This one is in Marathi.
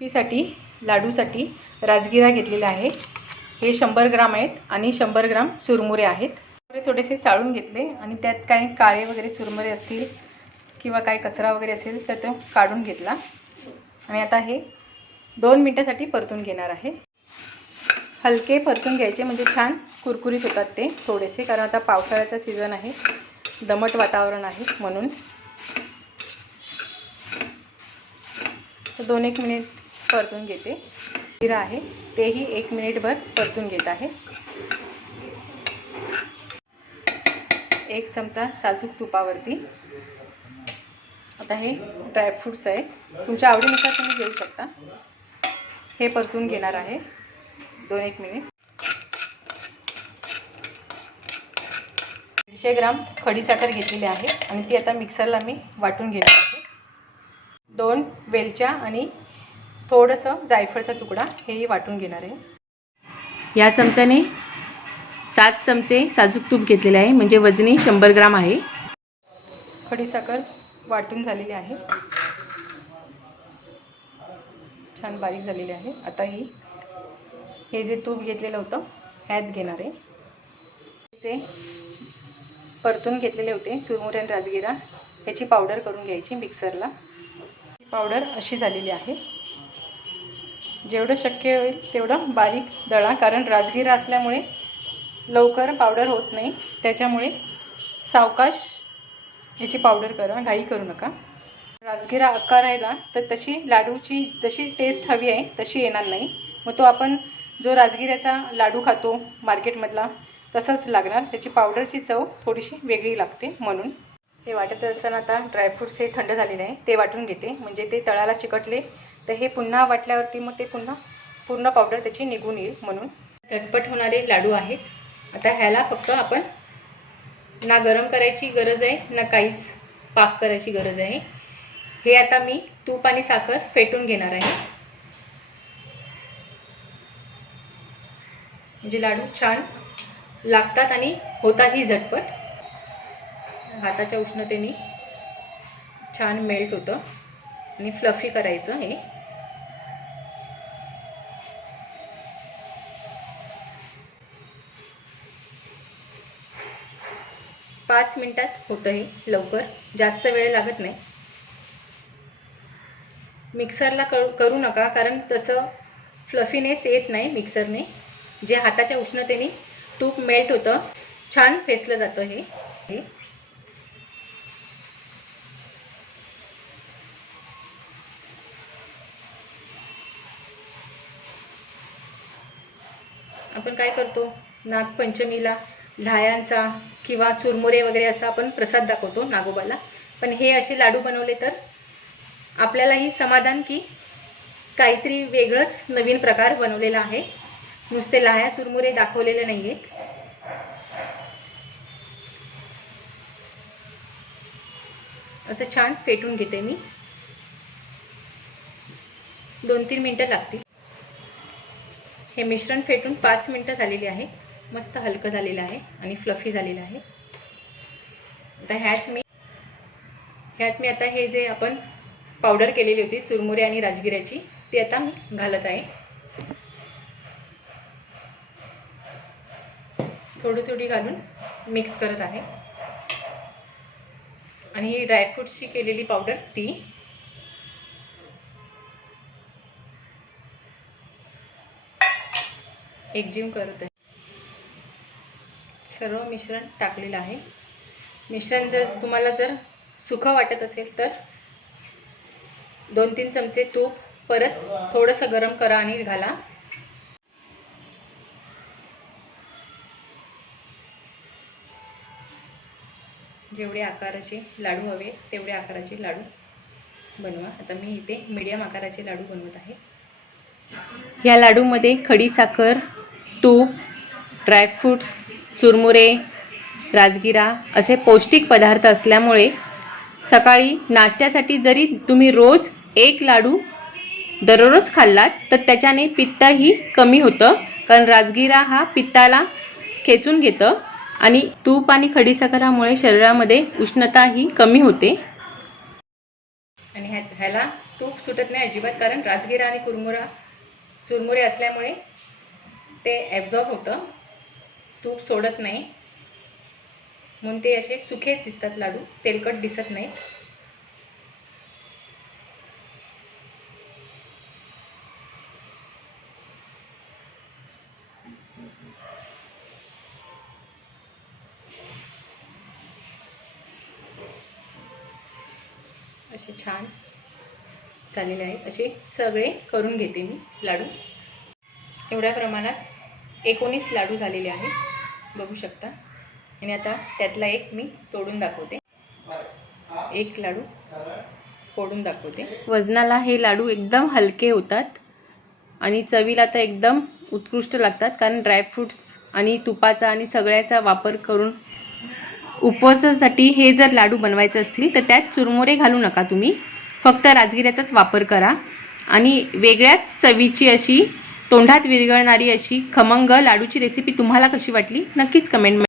रेसिपीसाठी लाडूसाठी राजगिरा घेतलेला आहे. हे शंभर ग्राम आहेत आणि शंभर ग्राम चुरमुरे आहेत. थोडे थोडेसे चाळून घेतले आणि त्यात काही काळे वगैरे चुरमुरे असतील किंवा काही कचरा वगैरे असेल तर तो काढून घेतला. आणि आता हे दोन मिनटासाठी परतून घेणार आहे. हलके परतून घ्यायचे म्हणजे छान कुरकुरीत होतात ते थोडेसे कारण आता पावसाळ्याचा सीझन आहे. दमट वातावरण आहे म्हणून. तर दोन एक मिनिट परतून घेते. जिरा आहे तेही एक मिनिटभर परतून घेत आहे. एक चमचा साजूक तुपावरती. आता हे ड्रायफ्रूट्स आहे. तुमच्या आवडीनुसार तुम्ही घेऊ शकता. हे परतून घेणार आहे. दोन एक मिनिट. दीडशे ग्राम खडीसाखर घेतलेली आहे आणि ती आता मिक्सरला मी वाटून घेणार आहे. दोन वेलच्या आणि थोडंसं जायफळचा तुकडा हेही वाटून घेणार आहे. या चमच्याने सात चमचे साजूक तूप घेतलेले आहे. म्हणजे वजनी शंभर ग्राम आहे. खडीसाखर वाटून झालेली आहे. छान बारीक झालेली आहे. आता ही हे जे तूप घेतलेलं होतं ह्यात घेणार आहे. ते परतून घेतलेले होते चुरमुरे आणि राजगिरा. याची पावडर करून घ्यायची मिक्सरला. पावडर अशी झालेली आहे. जेवढं शक्य होईल तेवढं बारीक दळा कारण राजगिरा असल्यामुळे लवकर पावडर होत नाही. त्याच्यामुळे सावकाश याची पावडर करा घाई करू नका. राजगिरा आकारायला तर तशी लाडूची जशी टेस्ट हवी आहे तशी येणार नाही. मग तो आपण जो राजगिऱ्याचा लाडू खातो मार्केटमधला तसंच लागणार. त्याची पावडरची चव थोडीशी वेगळी लागते म्हणून. हे वाटत असताना आता ड्रायफ्रूट्स हे थंड झालेले आहे ते वाटून घेते. म्हणजे ते तळाला चिकटले तर हे पुन्हा वाटल्यावरती मग ते पुन्हा पूर्ण पावडर त्याची निघून येईल म्हणून. झटपट होणारे लाडू आहेत. आता ह्याला फक्त आपण ना गरम करायची गरज आहे ना काहीच पाक करायची गरज आहे. हे आता मी तूप आणि साखर फेटून घेणार आहे. म्हणजे लाडू छान लागतात आणि होतातही झटपट. हाताच्या उष्णतेने छान मेल्ट होतं. आणि फ्लफी करायचं हे. पाच मिनटात होतं हे लवकर. जास्त वेळ लागत नाही. मिक्सरला करू करू नका कारण तसं फ्लफीनेस येत नाही मिक्सरने. जे हाताच्या उष्णतेने तूप मेल्ट होतं छान फेसलं जातं हे. आपण काय करतो? नागपंचमीला ढायांचा किंवा चुरमुरे वगैरे असा आपण प्रसाद दाखवतो नागोबाला. पण हे असे लाडू बनवले तर आपल्यालाही समाधान की काहीतरी वेगळंच नवीन प्रकार बनवलेला आहे. नुसते लाह्या चुरमुरे दाखवलेले नाही आहेत असं छान फेटून घेते मी. दोन तीन मिनटं लागतील. हे मिश्रण फेटून पाच मिनटं झालेली आहे. मस्त हलकं झालेलं आहे आणि फ्लफी झालेलं आहे. आता ह्यात मी ह्यात मी आता हे जे आपण पावडर केलेली होती चुरमुरे आणि राजगिऱ्याची ती आता मी घालत आहे. थोडी थोडी घालून मिक्स करत आहे. आणि ही ड्रायफ्रूट्सची केलेली पावडर ती एकजीव करत आहे. सर्व मिश्रण टाकलेलं आहे. मिश्रण जर तुम्हाला जर सुखं वाटत असेल तर दोन तीन चमचे तूप परत थोडंसं गरम करा आणि घाला. जेवढे आकाराचे लाडू हवे तेवढे आकाराचे लाडू बनवा. आता मी इथे मीडियम आकाराचे लाडू बनवत आहे. या लाडूमध्ये खडी साखर तूप ड्रायफ्रूट्स चुरमुरे राजगिरा असे पौष्टिक पदार्थ असल्यामुळे सकाळी नाश्त्यासाठी जरी तुम्ही रोज एक लाडू दररोज खाल्लात तर त्याच्याने पित्तही कमी होतं. कारण राजगिरा हा पित्ताला खेचून घेतं आणि तूप आणि खडीसाखरामुळे शरीरामध्ये उष्णता ही कमी होते. आणि ह्या ह्याला तूप सुटत नाही अजिबात कारण राजगिरा आणि कुरमुरा चुरमुरे असल्यामुळे ते ॲब्झॉर्ब होतं. तूप सोडत नाही. म्हणून ते असे सुखे दिसतात लाडू. तेलकट दिसत नाहीत असे छान झालेले आहेत. असे सगळे करून घेते मी लाडू. एवढ्या प्रमाणात एकोणीस लाडू झालेले आहेत. बघू शकता. आणि आता त्यातला एक मी तोडून दाखवते. एक लाडू फोडून दाखवते. वजनाला हे लाडू एकदम हलके होतात आणि चवीला तर एकदम उत्कृष्ट लागतात कारण ड्रायफ्रूट्स आणि तुपाचा आणि सगळ्याचा वापर करून उपवासासाठी हे जर लाडू बनवायचे असतील तर त्यात चुरमुरे घालू नका तुम्ही. फक्त राजगिऱ्याचाच वापर करा. आणि वेगळ्याच चवीची अशी तोंडात विरघळणारी अशी खमंग लाडूची रेसिपी तुम्हाला कशी वाटली? नक्कीच कमेंट